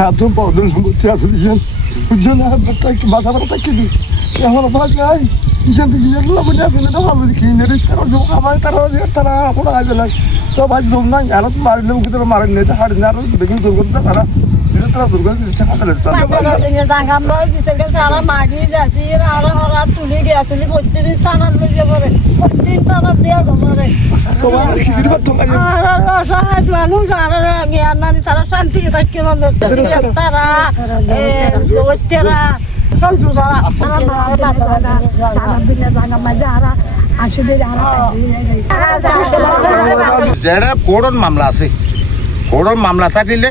হাতুন পদন সম্পত্তি আছে দিয়েন বুঝছেন বাসা বাড়া থাকি দিই এখন ভাই কিসের দিকে লাবণী আছে না ভালো কিনে দিই তারা জম খাবার তারা কোনো কাজে লাগে তো ভাই জম না আর মারিলে মুখে তারা মারেন নেই হাড়ি না আরো দেখুন জোর করতে তারা তারা দুর্গা ইচ্ছা খাবে তারা মাগি যাচ্ছি আর তুলি গিয়া তুলি প্রতিদিন টানার লইয়া পড়ে প্রতিদিন টানার দেওয়া জমারে অসহায় মানুষ আর জ্ঞান নানি তারা শান্তি থাকতে মানুষ তারা হত্যারা সন্ত্র যেটা কোর্টর মামলা আছে কোর্টর মামলা থাকিলে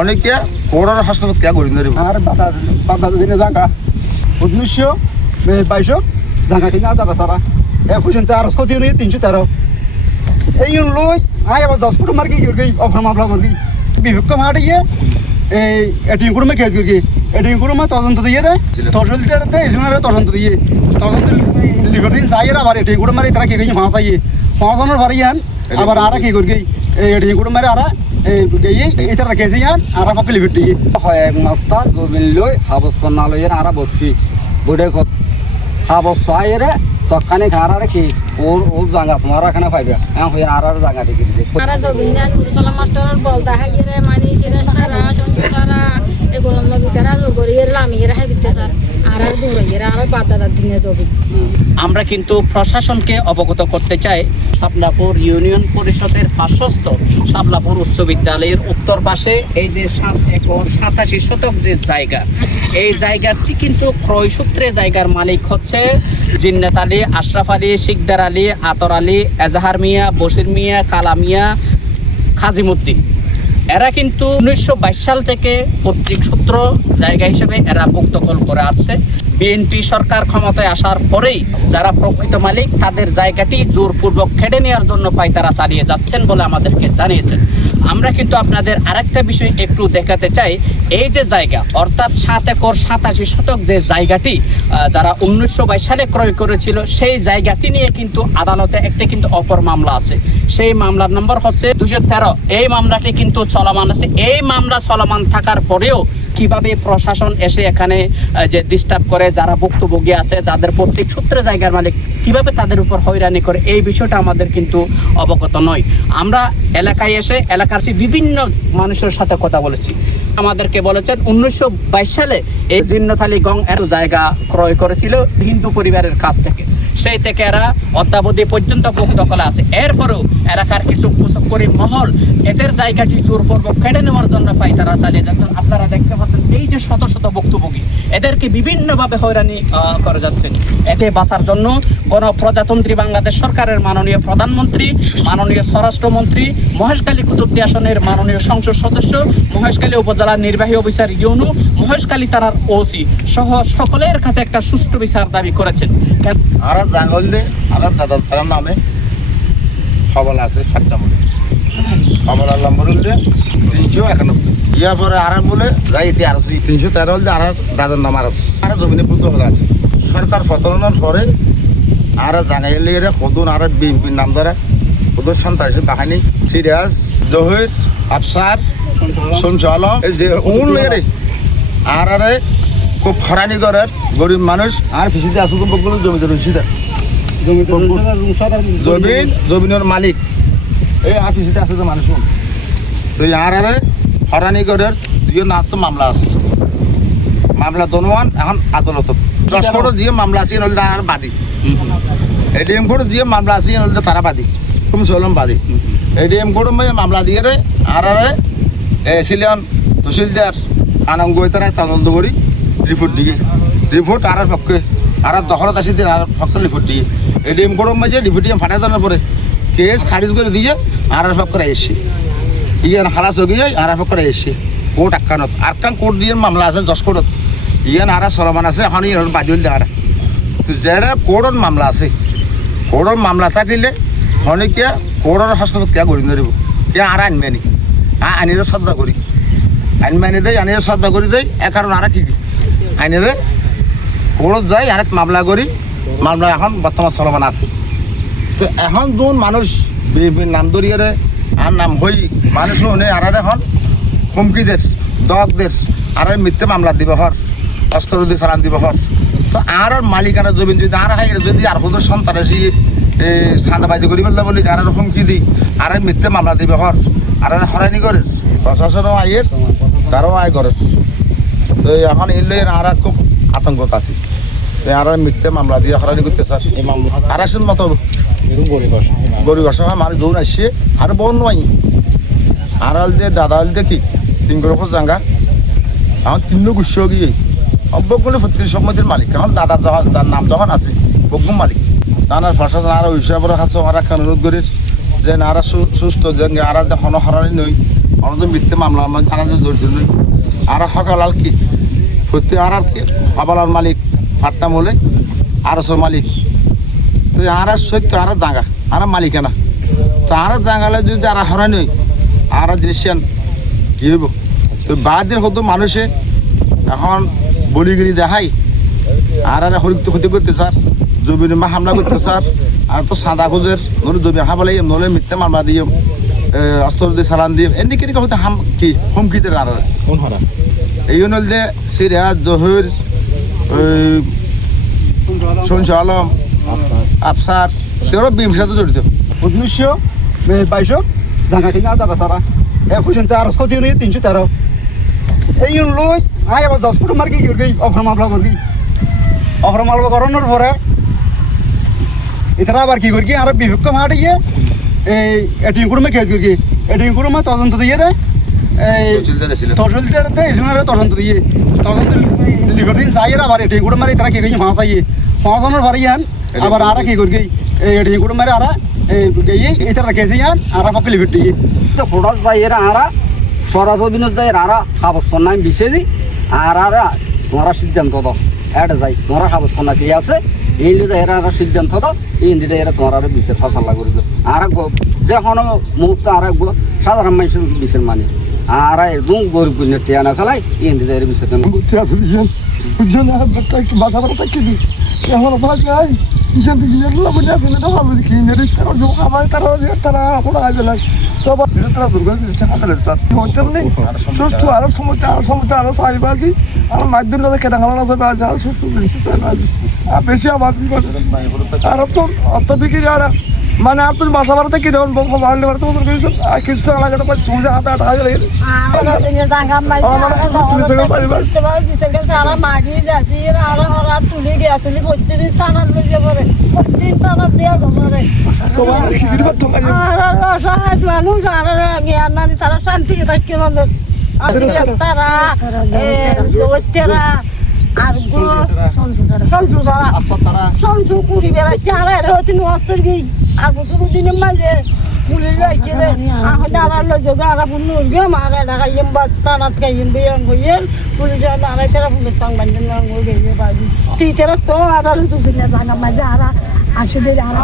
অনেকে কোর্টর হস্তক্ষেপ কে করি ধরিব আর বাধা দিনে জায়গা 1922 জায়গা কিনে দাদা তারা পর্যন্ত আরজ কত 313 এই লই আয় আবার 10 ফুট মার্কি গই অফার মামলা করি বিভক্ত মারিয়ে এই এটিএম করে কেস করি এটিএম করে তদন্ত দিয়ে দেয় তহসিলদার দেয় এজনের তদন্ত দিয়ে তদন্ত লিভারদিন যাই আবার এটিএম করে মারি তারা কি গই ফাঁসাইয়ে ফাঁসানোর বাড়ি আন আবার আর কি করি এই এটিএম করে মারি আর এটা কেজি আন আর পক্ষে লিভার দিয়ে হয় একমাত্র জমিন লই হাবস্থান না লইয়ের আর বসছি বুড়ে কত হাবস্থায় তৎকানে খার আর কি ওর জায়গা তোমার এখানে পাইবে হ্যাঁ হয়ে আর জায়গা দেখি তারা জমিন না গুরুসলা মাস্টার বল দেখা গিয়ে মানি সিরাস্তারা সঞ্চুতারা এগুলো নবীকারা জগরিয়ের লামিয়ের হাই বিতে স্যার আর দূরের আর বাদাদার দিনে জমি আমরা কিন্তু প্রশাসনকে অবগত করতে চাই শাপলাপুর ইউনিয়ন পরিষদের পার্শ্বস্থ শাপলাপুর উচ্চ বিদ্যালয়ের উত্তর পাশে এই যে 7 একর 87 শতক যে জায়গা এই জায়গাটি কিন্তু ক্রয়সূত্রে জায়গার মালিক হচ্ছে জিন্নাত আলী, আশরাফ আলী, শিকদার আলী, আতর আলী, এজাহার মিয়া, বশির মিয়া, কালা মিয়া, খাজিমুদ্দিন। এরা কিন্তু 1922 সাল থেকে পৈতৃক সূত্র জায়গা হিসেবে এরা মুক্তকল করে আসছে। বিএনপি সরকার ক্ষমতায় আসার পরেই যারা প্রকৃত মালিক তাদের জায়গাটি জোরপূর্বক কেড়ে নেওয়ার জন্য পায়তারা চালিয়ে যাচ্ছেন বলে আমাদেরকে জানিয়েছেন। আমরা কিন্তু আপনাদের আরেকটা বিষয় একটু দেখাতে চাই, এই যে জায়গা অর্থাৎ 7 একর 87 শতক যে জায়গাটি যারা 1922 সালে ক্রয় করেছিল সেই জায়গাটি নিয়ে কিন্তু আদালতে একটা কিন্তু অপর মামলা আছে। সেই মামলার নম্বর হচ্ছে 213। এই মামলাটি কিন্তু চলমান আছে। এই মামলা চলমান থাকার পরেও কিভাবে প্রশাসন এসে এখানে যে ডিস্টার্ব করে যারা ভুক্তভোগী আছে তাদের প্রত্যেক সূত্রে জায়গার মালিক কিভাবে তাদের উপর হয়রানি করে এই বিষয়টা আমাদের কিন্তু অবগত নয়। আমরা এলাকায় এসে এলাকার বিভিন্ন মানুষের সাথে কথা বলেছি। আমাদেরকে বলেছেন 1922 সালে এই জিন্নাত আলী গং এর জায়গা ক্রয় করেছিল হিন্দু পরিবারের কাছ থেকে। সেই থেকে এরা অদ্যাবধি পর্যন্ত ভুক্তকলে আছে। এরপরেও এলাকার কিছু কুচক্রী মহল এদের জায়গাটি জোরপূর্বক কেড়ে নেওয়ার জন্য পায়তারা চালিয়ে যাচ্ছেন। আপনারা দেখতে পাচ্ছেন এই যে শত শত ভুক্তভোগী এদেরকে বিভিন্নভাবে হয়রানি করে যাচ্ছেন। এতে বাঁচার জন্য গণপ্রজাতন্ত্রী বাংলাদেশ সরকারের মাননীয় প্রধানমন্ত্রী, মাননীয় স্বরাষ্ট্রমন্ত্রী, মহেশখালী কুতুবদিয়া আসনের মাননীয় সংসদ সদস্য, মহেশখালী উপজেলার নির্বাহী অফিসার ইউনু, মহেশখালী থানার ওসি সহ সকলের কাছে একটা সুষ্ঠু বিচার দাবি করেছেন। আর জাঙ্গলে আর দাদা তার নামে খবর আছে 7টা মনে খবর নম্বর হলে 391 ইয়ার পরে আর বলে যাইতে আর 313 হলে আর দাদার নাম আর জমিনে বুদ্ধ হলে আছে। সরকার পতনের পরে আর জাঙ্গাইলে এরা কদুন আর বিএনপির নাম ধরে ওদের সন্ত্রাসী বাহিনী সিরাজ, জহির, আফসার, সঞ্চালক এই যে উন লেগে আর খুব হরানি করার গরিব মানুষ আর ফিসিতে আসুক বকগুলো জমিতে রয়েছে জমিনের মালিক এই আর ফিসিতে আসে মানুষ তো আর হরানি করার দুই না তো মামলা আছে। মামলা দনোয়ান এখন আদালত 10 কোটি দিয়ে মামলা আছে নইলে তার বাদী এডিএম কোর্ট দিয়ে মামলা আছে নইলে তারা বাদী তুমি চলম বাদী এডিএম কোর্ট মামলা দিয়ে আর এসিলিয়ন তহসিলদার আনন্দ তারা তদন্ত করি রিপোর্ট দিয়ে রিপোর্ট আর পক্ষে আর দখলত আসি দিয়ে আর পক্ষে রিপোর্ট দিয়ে এডিএম কোর্টের মাঝে রিপোর্ট দিয়ে ফাটাই দেওয়ার পরে কেস খারিজ করে দিয়ে আর পক্ষে এসছে ইয়ান হালাস হয়ে যায় আর পক্ষে এসছে কোর্ট আখ্যানত আরকান কোর্ট দিয়ে মামলা আছে 10 কোর্টত ইয়ান আর চলমান আছে এখন ইয়ার বাদি হল দেওয়ার তো যেটা কোর্টর মামলা আছে কোর্টর মামলা থাকিলে অনেকে কোর্টর হস্তক্ষেপ কে করি ধরিব কে আর আনবে নি আনিলে শ্রদ্ধা করি আইন মানি দেয় আনিয়ে শ্রদ্ধা করি দেয় এ কারণ আর কি আইনের কোর্টত যাই আরেক মামলা করি মামলা এখন বর্তমান চলমান আছে। তো এখন যোন মানুষ বিএনপির নাম ধরিয়ে আর নাম হই মানুষ শুনে আর এখন হুমকিদের দকদের আর মিথ্যে মামলা দিব হর অস্ত্র দিয়ে চালান দিব হর তো আর মালিকানা জমিন যদি আর হয় যদি আর হুদুর সন্তান এসে চাঁদাবাজি করি ফেলতে বলি আর হুমকি দিই আর মিথ্যে মামলা দিবে হর আর হরানি করে প্রশাসনও আইয়ের তারাও আয় করে তো এখন এলে আর খুব আতঙ্কত আছে তো আর মিথ্যে মামলা দিয়ে হরানি করতে স্যার এই মামলা আর আসুন মতো গরিব অসহায় মানুষ দৌড় আসছে আর বোন নয় আর দিয়ে দাদা দেখি 3 গ্রহ জাঙ্গা এখন 3 গুচ্ছ গিয়ে বগুলি ফত্তির সম্মতির মালিক এখন দাদার যখন তার নাম যখন আছে বগুম মালিক তার প্রশাসন আর হিসাবের কাছে আর অনুরোধ করি যে আর সুস্থ যে আর যখন হরানি নই আমাদের মিথ্যে মামলা আর জড়িত নই আর সকাল কি ফত্তি আর কি হবালার মালিক ফাট্টা মলে আর মালিক তো আর সত্য আর জাঙ্গা আর মালিকানা তো আর জাঙ্গালে যদি আর হরানি নই আর দৃশ্যান কি হইব তো বাদের হতো মানুষে এখন বলিগিরি দেখাই আর হরিক্ত ক্ষতি করতে স্যার জমির মা হামলা করতে স্যার আর তো সাদা খুঁজের নলে জমি হাবলে নলে মিথ্যে মামলা দিয়ে অস্ত্র দিয়ে চালান দিয়ে এমনি কেন হয়তো হাম কি হুমকিতে আর কোন হারা এই নল যে সিরিয়া জহির সঞ্জু আলম আফসার তেরো বিমসাতে জড়িত 1922 জায়গাখিনি আদা তারা পর্যন্ত আর ক্ষতি নিয়ে 313 এই লই আয় আবার 10 ফুট মার্কি গই অফর মামলা করবি অফর মামলা করানোর পরে এটারা আবার কি করবি আর বিভক্ত মাটিয়ে এই এটিএম কুড়মে কেস করবি এটিএম কুড়মে তদন্ত দিয়ে দেয় এই তহসিলদারতে এজনের তদন্ত দিয়ে তদন্ত লিভারদিন চাইয়ে আবার এটিএম কুড়মারে তারা কি কইছে ফাঁসাইয়ে ফাঁসানোর পরে ইয়ান আবার আর কি করবি এই এটিএম কুড়মারে আর এই এটারা কেসে ইয়ান আর পক্ষে লিভার দিয়ে তো ফোটাল যাই এরা আরা সরাসরি যাই আরা সাবস্থান নাম বিছে দি আর আরা তোমার সিদ্ধান্ত দাও এটা যাই তোমার সাবস্থান কি আছে এই লিদে এরা সিদ্ধান্ত দাও এই দিতে এরা তোমার আর বিছে ফসলা করে দাও আর যে কোনো মুহূর্ত আর সাধারণ মানুষের বিছের মানে আর একদম গরিব গুণের টিয়ানা খেলায় এই দিতে এর বিছে বাসা বাড়া থাকি দিই এখন ভাই হিসাব দিলে বলে ফেলে দেওয়া বলি কি নেই তারা যে খাবার তারা কোনো কাজে লাগে সব তারা দুর্গা হইতে নেই সুস্থ আরো সমস্যা আরো চাইবাজি আর মাধ্যম কেনা খাওয়া যাবে আজ আর সুস্থ আর বেশি আবার আর তো অত বিক্রি আর মানে আর তোর বাসা বাড়াতে কি দেবেন ভালো করে তোমার কিছু কিছু টাকা লাগে তো সমস্যা হাতে হাতে হাজার তারা শান্তি থাকছে মানুষ তারা আর সঞ্জু তারা সঞ্জু কুড়ি বেড়াচ্ছে আর হচ্ছে নষ্টের গিয়ে আর বছর দিনের মাঝে পুলিশ যাইছে আর যোগে আর নুরগে মারা ঢাকাইম বা টানাত গাইম বেয়াং হইয়ের পুলিশ আড়াই তারা পুলিশ টাং বান্ধব গেছে বাজি তুই তারা তো আর দুদিনে জানা মাঝে আর আসে দিয়ে আর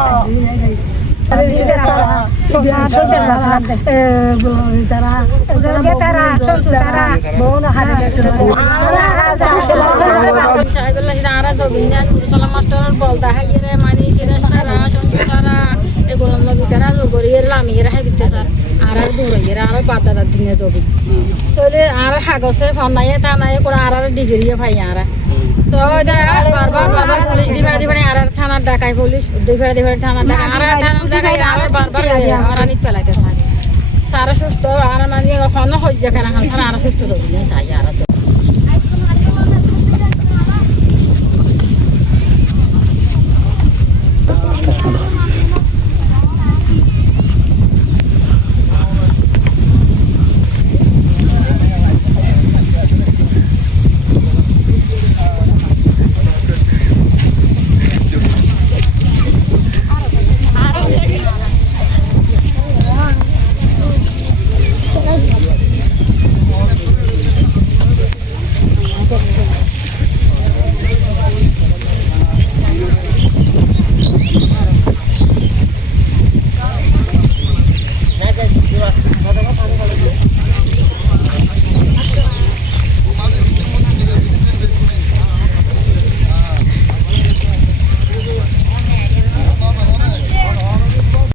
মাস্টার বল দেখাই মানি সিরাজতারা সঞ্জুতারা এগুলো নবীকারা জগরিয়ের লামিয়ের হাইবিতে স্যার আর দূরাইয়ের আর বাদাদার দিনে জবি তাহলে আর হাগসে ফনাইয়ে থানায় করে আর ডিগ্রিয়ে ভাই আর তো বারবার পুলিশ দিবে আর থানার ডাকায় পুলিশ দিবে থানার ডাকায় আর থানার ডাকায় আর বারবার আনিত পেলাইতে চায় তারা সুস্থ আর মানে কখনো হজ্জা কেনা খান আর সুস্থ জবি চাই আর